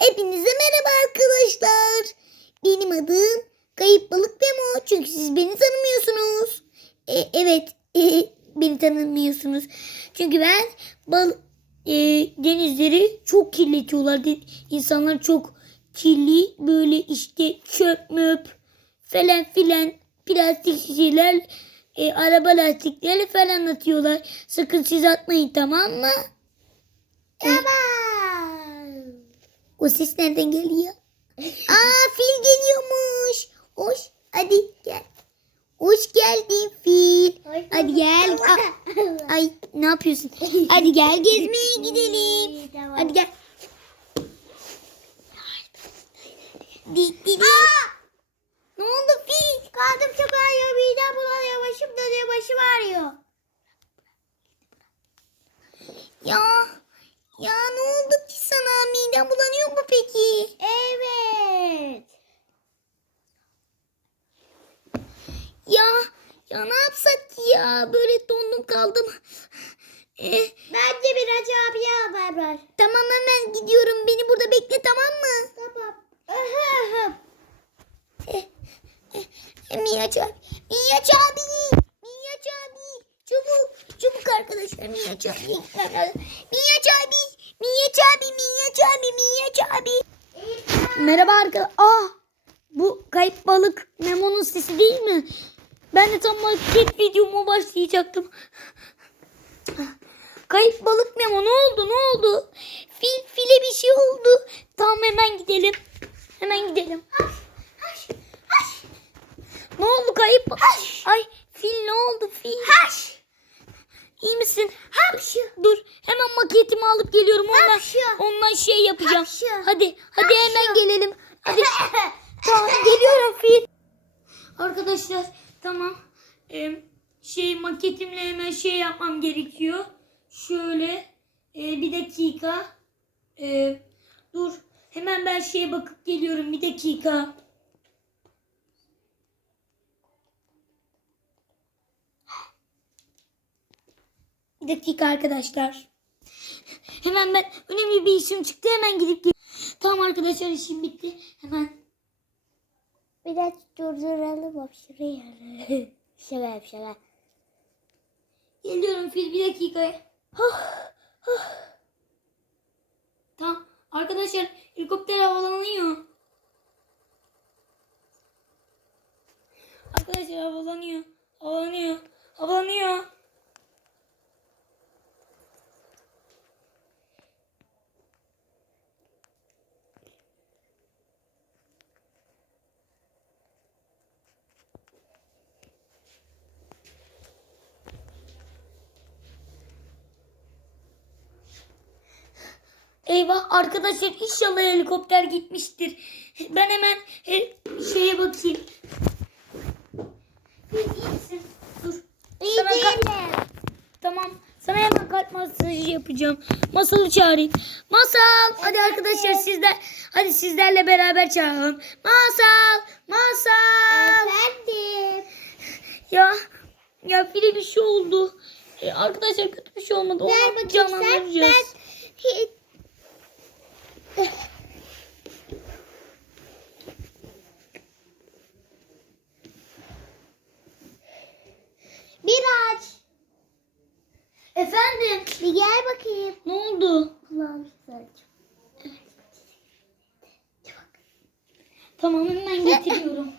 Hepinize merhaba arkadaşlar. Benim adım Kayıp Balık Memo. Çünkü siz beni tanımıyorsunuz. E, evet, e, beni tanımıyorsunuz. Çünkü ben bal e, denizleri çok kirletiyorlar. De- İnsanlar çok kirli böyle işte çöp möp falan filan plastik şişeler e, araba lastikleri falan atıyorlar. Sakın siz atmayın tamam mı? Tamam. O ses nereden geliyor? Aa fil geliyormuş. Hoş. Hadi gel. Hoş geldin fil. Hadi gel. Aa, ay ne yapıyorsun? Hadi gel gezmeye gidelim. Tamam. Hadi gel. Dik dik. Ne oldu fil? Karnım çok ağrıyor, midem bulanıyor, başım dönüyor, başım ağrıyor. Ya ya ne oldu ki sana? Miden bulanıyor mu peki? Evet. Ya ya ne yapsak ya? Böyle dondum kaldım. Eh, Bence bir Hacı abiye haber ver. tamam hemen gidiyorum. Beni burada bekle tamam mı? Tamam. Ahı. Miyaç abi. Miyaç abi. Miyaç abi. Çabuk. Çabuk arkadaşlar. Miyaç abi. Miyaç abi. Miyaç abi. Miyaç abi. Miyaç abi. Merhaba arkadaşlar. Ah. Bu kayıp balık Memo'nun sesi değil mi? Ben de tam market videoma başlayacaktım. Kayıp balık Memo ne oldu ne oldu? Fil file bir şey oldu. Tamam hemen gidelim. Hemen gidelim. Ne oldu kayıp? Ay fil ne oldu fil? Haş. İyi misin? Hapşı. Dur hemen maketimi alıp geliyorum. Ondan, Hapşı. ondan şey yapacağım. Hapşı. Hadi hadi hemen gelelim. Hadi. tamam geliyorum fil. Arkadaşlar tamam. Ee, şey maketimle hemen şey yapmam gerekiyor. Şöyle e, bir dakika. Ee, dur hemen ben şeye bakıp geliyorum bir dakika. Bir dakika arkadaşlar. Hemen ben önemli bir işim çıktı hemen gidip gel- Tamam arkadaşlar işim bitti. Hemen Biraz durduralım şuraya. şaka şaka. geliyorum fil bir dakika. tamam arkadaşlar helikopter havalanıyor. Arkadaşlar havalanıyor. Havalanıyor. Havalanıyor. Arkadaşlar inşallah helikopter gitmiştir. Ben hemen he- şeye bakayım. İyi misin? Dur. İyi Sana ka- değilim. Tamam. Sana hemen kalp masajı yapacağım. Masal'ı çağırayım. Masal. Hadi arkadaşlar sizler hadi sizlerle beraber çağıralım. Masal. Masal. Efendim. Ya ya biri bir şey oldu. E, arkadaşlar kötü bir şey olmadı. Ver bakayım sen. Ben hiç Miraç. Efendim. Bir gel bakayım. Ne oldu? Kulağım saracağım. Tamam hemen getiriyorum.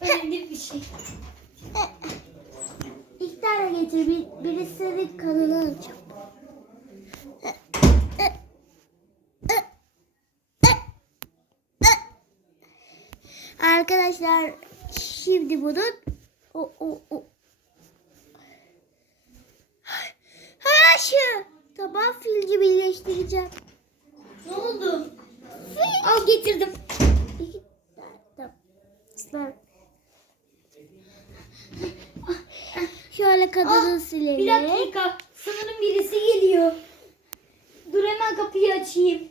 Önemli bir şey. İki tane getir. Bir, birisinin kanını alacağım. Arkadaşlar şimdi bunun o o o Ha şu tamam fil gibi iyileştireceğim. Ne oldu? Al getirdim. Şöyle kadını silelim. Bir dakika. Sanırım birisi geliyor. Dur hemen kapıyı açayım.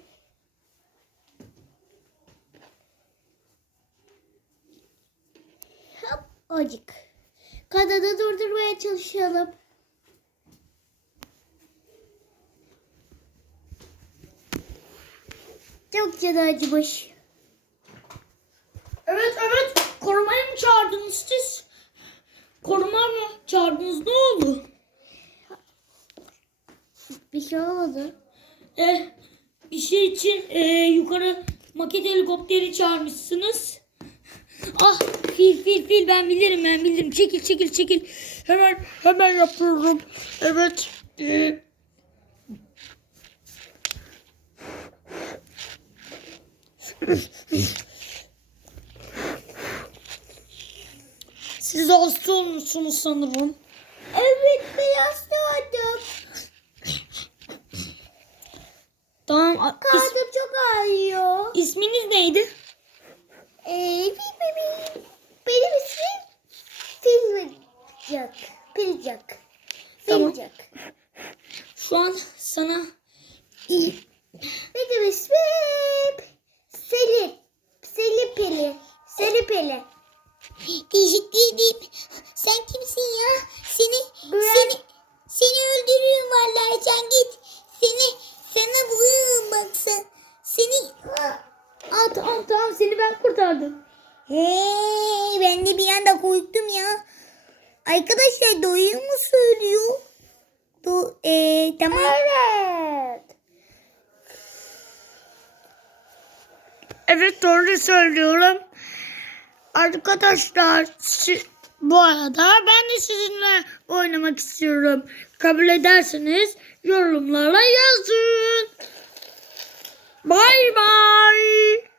Hop, acık. Kadını durdurmaya çalışalım. Çok canı acımış. Evet evet. Korumaya mı çağırdınız siz? Koruma mı çağırdınız? Ne oldu? Bir şey olmadı. Eh, bir şey için eh, yukarı maket helikopteri çağırmışsınız. Fil fil fil ben bilirim ben bilirim. Çekil çekil çekil. Hemen hemen yapıyorum. Evet. eh. Siz hasta olmuşsunuz sanırım. Evet ben hasta oldum. Tamam. Karnım çok ağrıyor. isminiz neydi? Ee, bi- benim ismim Filmcak. Filcak. Tamam. Filcak. Şu an sana Benim ismim Selim. Selim Peli. Selim Peli. Teşekkür ederim. Sen kimsin ya? Seni Bırak. seni Arkadaşlar doğruyu mu söylüyor? Do ee, tamam. Evet. Evet doğru söylüyorum. Arkadaşlar bu arada ben de sizinle oynamak istiyorum. Kabul ederseniz yorumlara yazın. Bay bay.